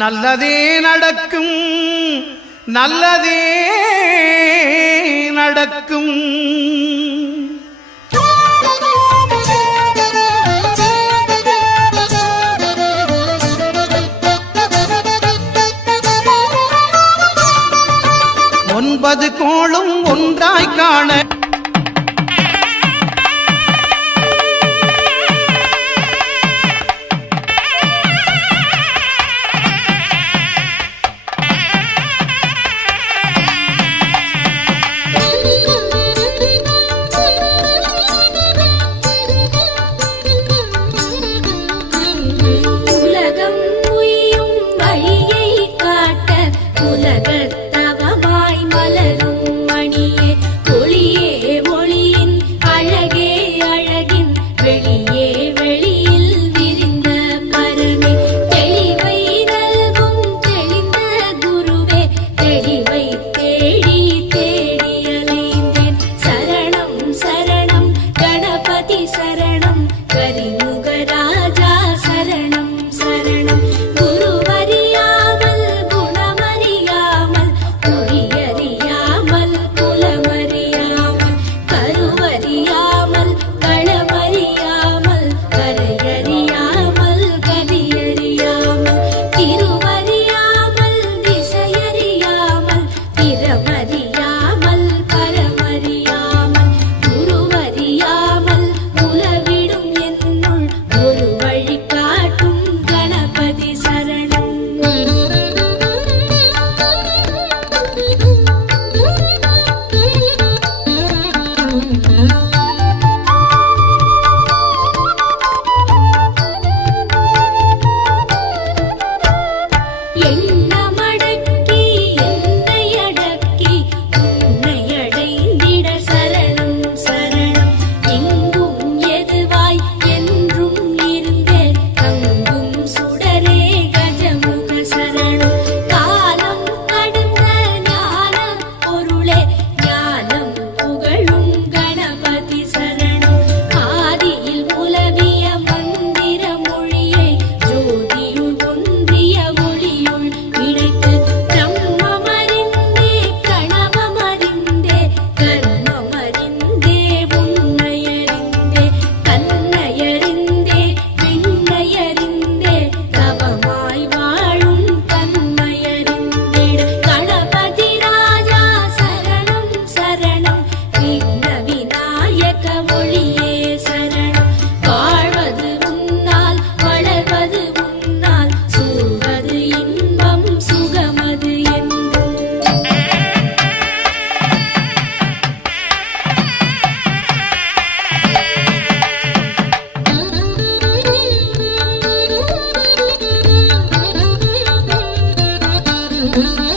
நல்லதே நடக்கும் நல்லதே நடக்கும் ஒன்பது கோளும் ஒன்றாய் காண Thank you.